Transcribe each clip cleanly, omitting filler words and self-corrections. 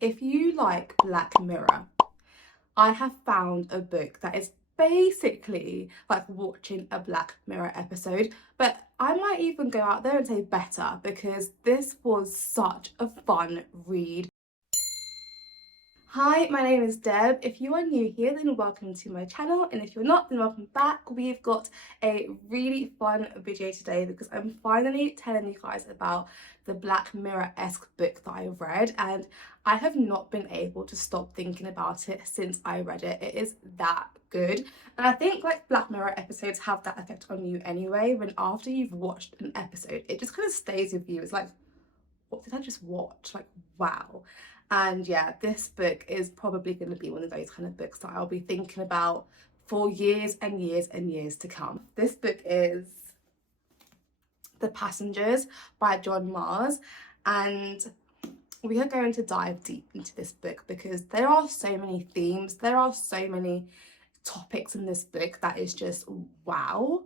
if you like Black Mirror, I have found a book that is basically like watching a Black Mirror episode, but I might even go out there and say better, because this was such a fun read. Hi, my name is Deb. If you are new here, then welcome to my channel, and if you're not, then welcome back. We've got a really fun video today because I'm finally telling you guys about the Black Mirror-esque book that I read, and I have not been able to stop thinking about it since I read it. It is that good, and I think like Black Mirror episodes have that effect on you anyway, when after you've watched an episode, it just kind of stays with you. It's like, what did I just watch? Like, wow. And yeah, this book is probably going to be one of those kind of books that I'll be thinking about for years and years and years to come. This book is The Passengers by John Mars, and we are going to dive deep into this book because there are so many themes, there are so many topics in this book that is just wow.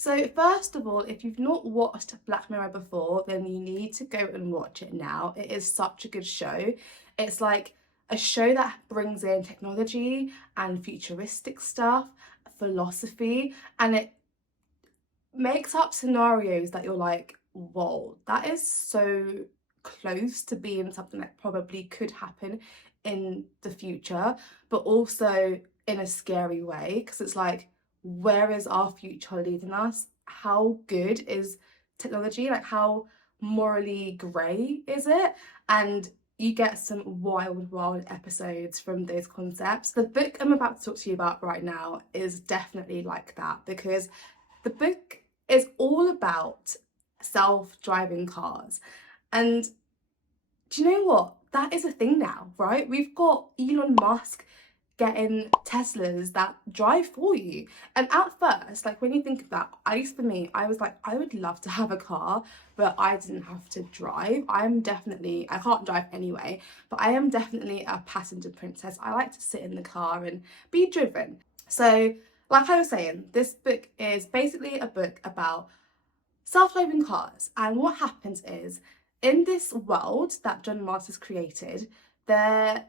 So first of all, if you've not watched Black Mirror before, then you need to go and watch it now. It is such a good show. It's like a show that brings in technology and futuristic stuff, philosophy, and it makes up scenarios that you're like, whoa, that is so close to being something that probably could happen in the future, but also in a scary way, because it's like, where is our future leading us? How good is technology? Like, how morally grey is it? And you get some wild episodes from those concepts. The book I'm about to talk to you about right now is definitely like that, because the book is all about self-driving cars. And do you know what? That is a thing now, right? We've got Elon Musk getting Teslas that drive for you. And at first, like when you think of that, at least for me, I was like, I would love to have a car, but I didn't have to drive. I can't drive anyway, but I am definitely a passenger princess. I like to sit in the car and be driven. So like I was saying, this book is basically a book about self-driving cars. And what happens is, in this world that John Mars has created, there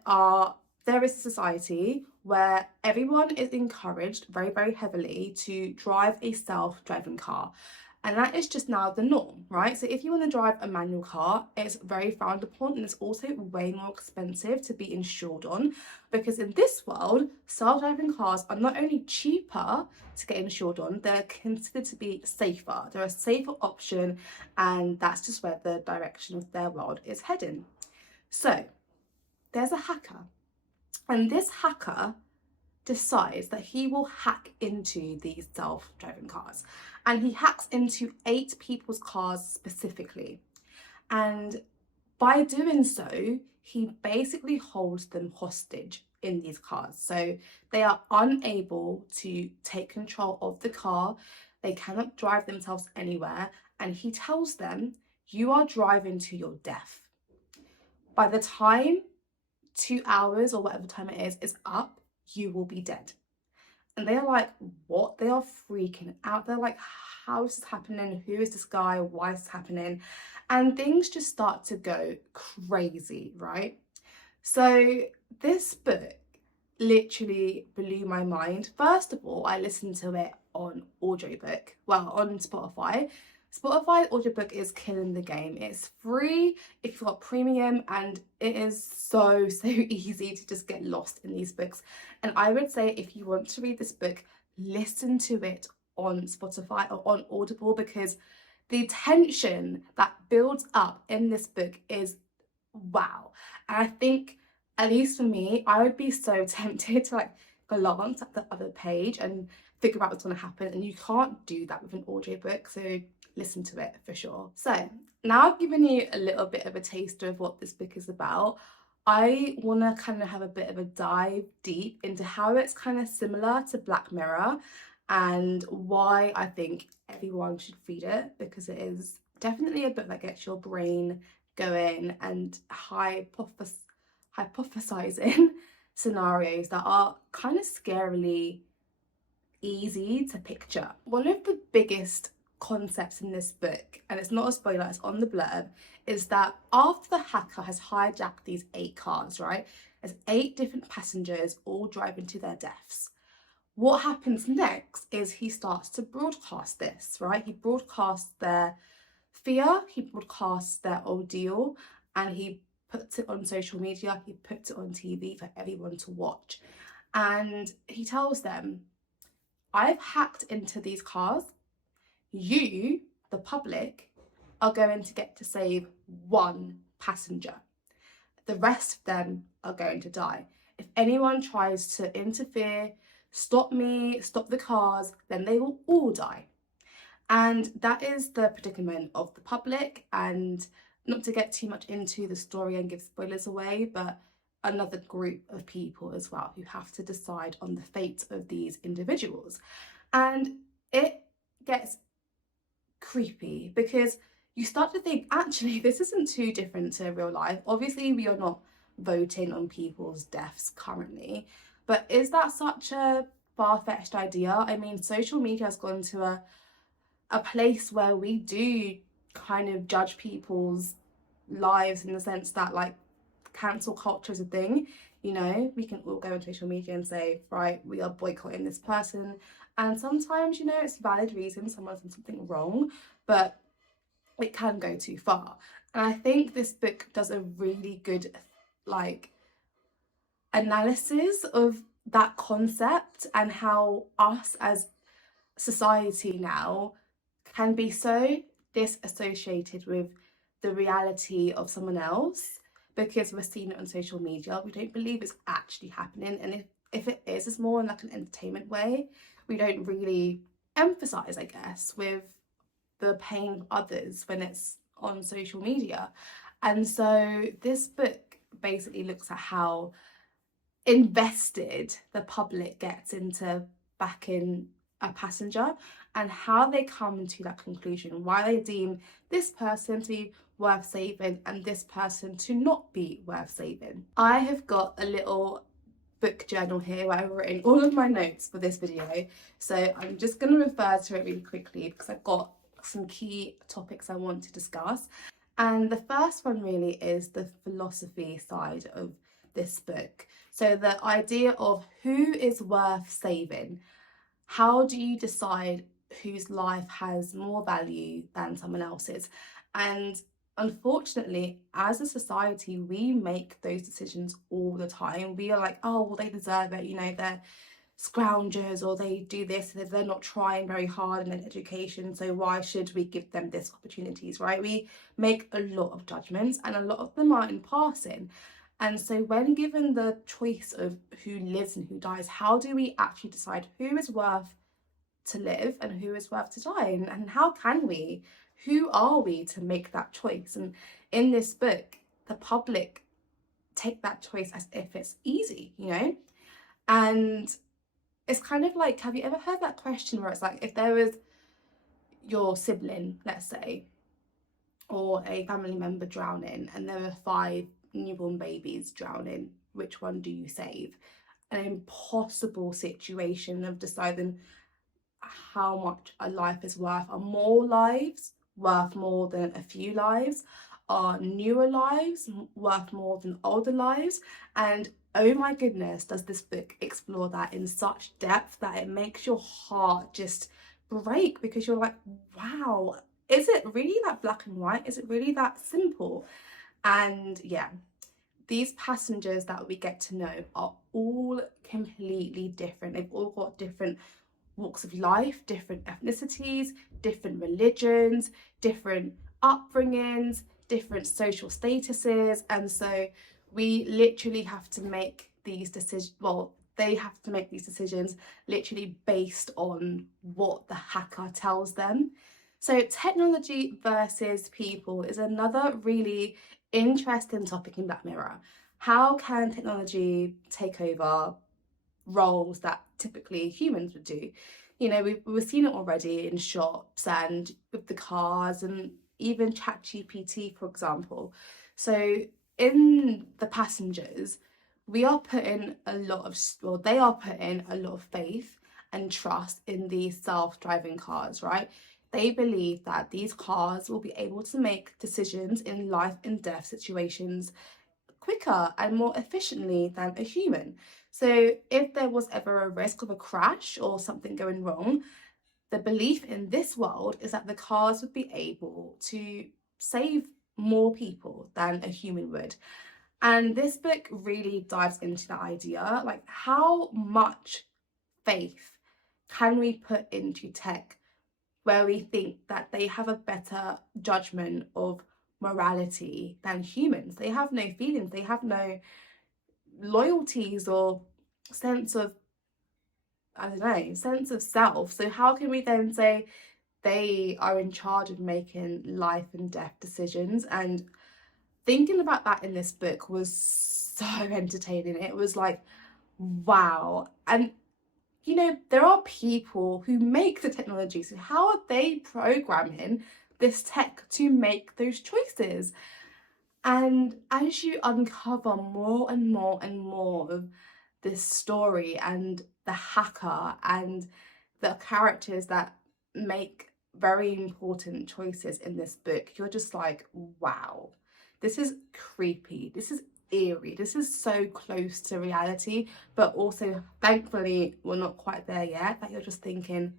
is a society where everyone is encouraged very heavily to drive a self-driving car. And that is just now the norm, right? So if you want to drive a manual car, it's very frowned upon, and it's also way more expensive to be insured on, because in this world, self-driving cars are not only cheaper to get insured on, they're considered to be safer. They're a safer option, and that's just where the direction of their world is heading. So there's a hacker, and this hacker decides that he will hack into these self-driving cars, and he hacks into 8 people's cars specifically, and by doing so he basically holds them hostage in these cars. So they are unable to take control of the car, they cannot drive themselves anywhere, and he tells them, you are driving to your death. By the time 2 hours or whatever time it is up, you will be dead. And they are like, what? They are freaking out. They're like, how is this happening? Who is this guy? Why is this happening? And things just start to go crazy, right? So this book literally blew my mind. First of all, I listened to it on audiobook, well, on Spotify. Spotify audiobook is killing the game. It's free if you've got premium, and it is so easy to just get lost in these books. And I would say, if you want to read this book, listen to it on Spotify or on Audible, because the tension that builds up in this book is wow. And I think, at least for me, I would be so tempted to like glance at the other page and figure out what's going to happen, and you can't do that with an audiobook, so listen to it for sure. So now I've given you a little bit of a taster of what this book is about, I want to kind of have a bit of a dive deep into how it's kind of similar to Black Mirror, and why I think everyone should read it, because it is definitely a book that gets your brain going and hypothesizing scenarios that are kind of scarily easy to picture. One of the biggest concepts in this book, and it's not a spoiler, it's on the blurb, is that after the hacker has hijacked these 8 cars, right, there's 8 different passengers all driving to their deaths. What happens next is he starts to broadcast this, right? He broadcasts their fear, he broadcasts their ordeal, and he puts it on social media, he puts it on TV for everyone to watch. And he tells them, I've hacked into these cars. You, the public, are going to get to save 1 passenger. The rest of them are going to die. If anyone tries to interfere, stop me, stop the cars, then they will all die. And that is the predicament of the public. And not to get too much into the story and give spoilers away, but another group of people as well who have to decide on the fate of these individuals. And it gets creepy because you start to think, actually, this isn't too different to real life. Obviously, we are not voting on people's deaths currently, but is that such a far-fetched idea? I mean, social media has gone to a place where we do kind of judge people's lives in the sense that, like, cancel culture is a thing. You know, we can all go on social media and say, right, we are boycotting this person, and sometimes, you know, it's valid reason, someone's done something wrong, but it can go too far. And I think this book does a really good, like, analysis of that concept and how us as society now can be so disassociated with the reality of someone else because we're seeing it on social media. We don't believe it's actually happening, and if it is, it's more in like an entertainment way. We don't really emphasize, I guess, with the pain of others when it's on social media. And so this book basically looks at how invested the public gets into backing a passenger and how they come to that conclusion, why they deem this person to be worth saving and this person to not be worth saving. I have got a little book journal here where I've written all of my notes for this video, so I'm just going to refer to it really quickly because I've got some key topics I want to discuss. And the first one really is the philosophy side of this book. So the idea of who is worth saving. How do you decide whose life has more value than someone else's? And unfortunately, as a society, we make those decisions all the time. We are like, oh, well, they deserve it, you know, they're scroungers, or they do this, they're not trying very hard in their education, so why should we give them this opportunities, right? We make a lot of judgments, and a lot of them are in passing. And so when given the choice of who lives and who dies, how do we actually decide who is worth to live and who is worth to die? And how can we? Who are we to make that choice? And in this book, the public take that choice as if it's easy, you know? And it's kind of like, have you ever heard that question where it's like, if there was your sibling, let's say, or a family member drowning, and there were 5 newborn babies drowning, which one do you save? An impossible situation of deciding how much a life is worth. Are more lives worth more than a few lives? Are newer lives worth more than older lives? And oh my goodness, does this book explore that in such depth that it makes your heart just break, because you're like, wow, is it really that black and white? Is it really that simple? And yeah, these passengers that we get to know are all completely different. They've all got different walks of life, different ethnicities, different religions, different upbringings, different social statuses. And so we literally have to make these decisions, well, they have to make these decisions literally based on what the hacker tells them. So technology versus people is another really interesting topic in Black Mirror. How can technology take over roles that typically humans would do? You know, we've seen it already in shops and with the cars, and even ChatGPT, for example. So in the passengers, we are putting a lot of, well, they are putting a lot of faith and trust in these self-driving cars, right? they believe that these cars will be able to make decisions in life and death situations quicker and more efficiently than a human. So if there was ever a risk of a crash or something going wrong, the belief in this world is that the cars would be able to save more people than a human would. And this book really dives into the idea, like how much faith can we put into tech where we think that they have a better judgment of morality than humans. They have no feelings, they have no loyalties or sense of, I don't know, sense of self. So how can we then say they are in charge of making life and death decisions? And thinking about that in this book was so entertaining. It was like, wow. And you know, there are people who make the technology, so how are they programming this tech to make those choices? And as you uncover more and more and more of this story and the hacker and the characters that make very important choices in this book, you're just like, wow, this is creepy, this is eerie, this is so close to reality, but also thankfully we're not quite there yet, that you're just thinking,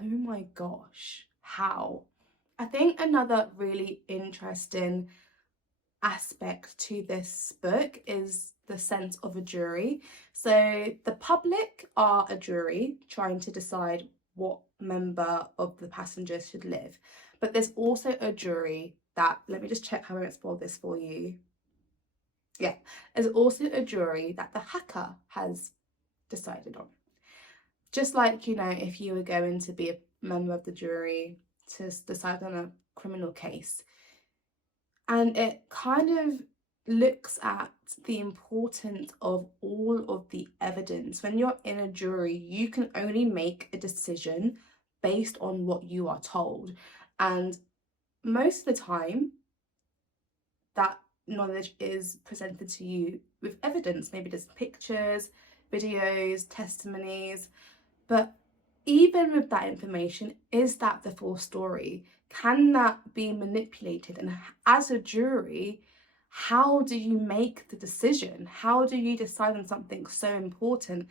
oh my gosh, how? I think another really interesting aspect to this book is the sense of a jury. So the public are a jury trying to decide what member of the passengers should live, but there's also a jury that, let me just check how I won't spoil this for you. Yeah, there's also a jury that the hacker has decided on. Just like, you know, if you were going to be a member of the jury to decide on a criminal case. And it kind of looks at the importance of all of the evidence. When you're in a jury, you can only make a decision based on what you are told. And most of the time, that knowledge is presented to you with evidence. Maybe there's pictures, videos, testimonies, but even with that information, is that the full story? Can that be manipulated? And as a jury, how do you make the decision? How do you decide on something so important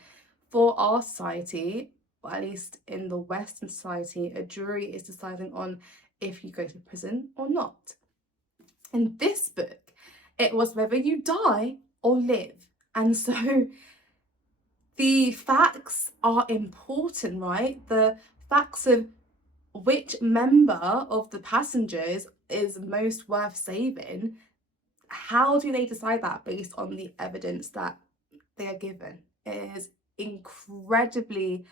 for our society, or at least in the Western society? A jury is deciding on if you go to prison or not. In this book, it was whether you die or live. And so the facts are important, right? The facts of which member of the passengers is most worth saving. How do they decide that based on the evidence that they are given? It is incredibly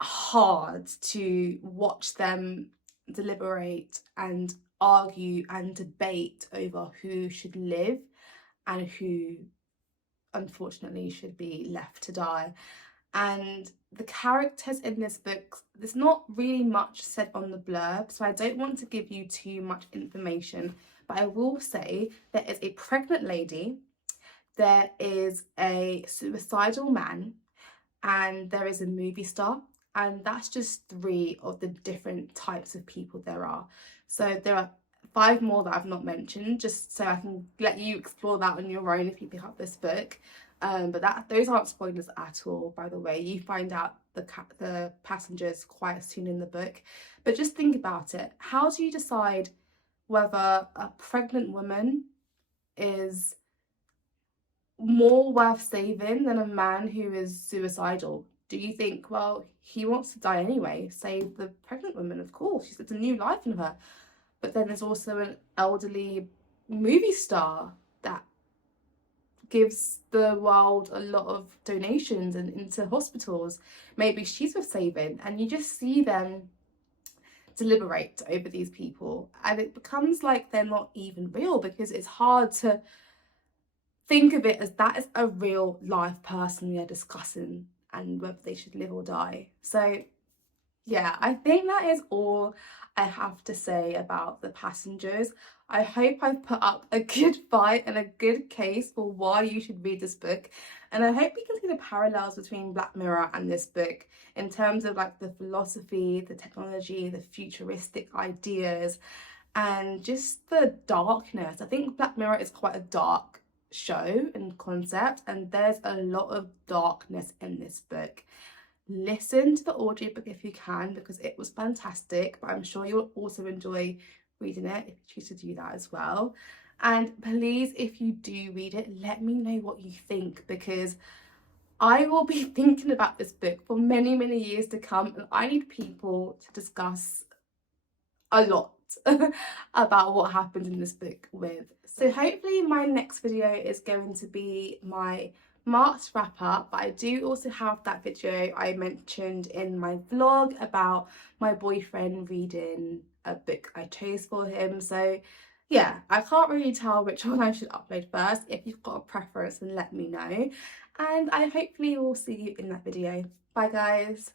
hard to watch them deliberate and argue and debate over who should live and who unfortunately should be left to die. And the characters in this book, there's not really much said on the blurb, so I don't want to give you too much information, but I will say there is a pregnant lady, there is a suicidal man, and there is a movie star. And that's just 3 of the different types of people there are. So there are 5 more that I've not mentioned, just so I can let you explore that on your own if you pick up this book. But those aren't spoilers at all, by the way. You find out the passengers quite soon in the book. But just think about it. How do you decide whether a pregnant woman is more worth saving than a man who is suicidal? Do you think, well, he wants to die anyway, save the pregnant woman, of course, it's a new life in her. But then there's also an elderly movie star that gives the world a lot of donations and into hospitals. Maybe she's worth saving, and you just see them deliberate over these people, and it becomes like they're not even real, because it's hard to think of it as that is a real life person we are discussing and whether they should live or die. So yeah, I think that is all I have to say about the passengers. I hope I've put up a good fight and a good case for why you should read this book. And I hope you can see the parallels between Black Mirror and this book in terms of like the philosophy, the technology, the futuristic ideas, and just the darkness. I think Black Mirror is quite a dark show and concept, and there's a lot of darkness in this book. Listen to the audiobook if you can, because it was fantastic, but I'm sure you'll also enjoy reading it if you choose to do that as well. And please, if you do read it, let me know what you think, because I will be thinking about this book for many, many years to come, and I need people to discuss a lot about what happens in this book with. So hopefully my next video is going to be my March wrap up, but I do also have that video I mentioned in my vlog about my boyfriend reading a book I chose for him. So yeah, I can't really tell which one I should upload first. If you've got a preference, then let me know, and I hopefully will see you in that video. Bye guys.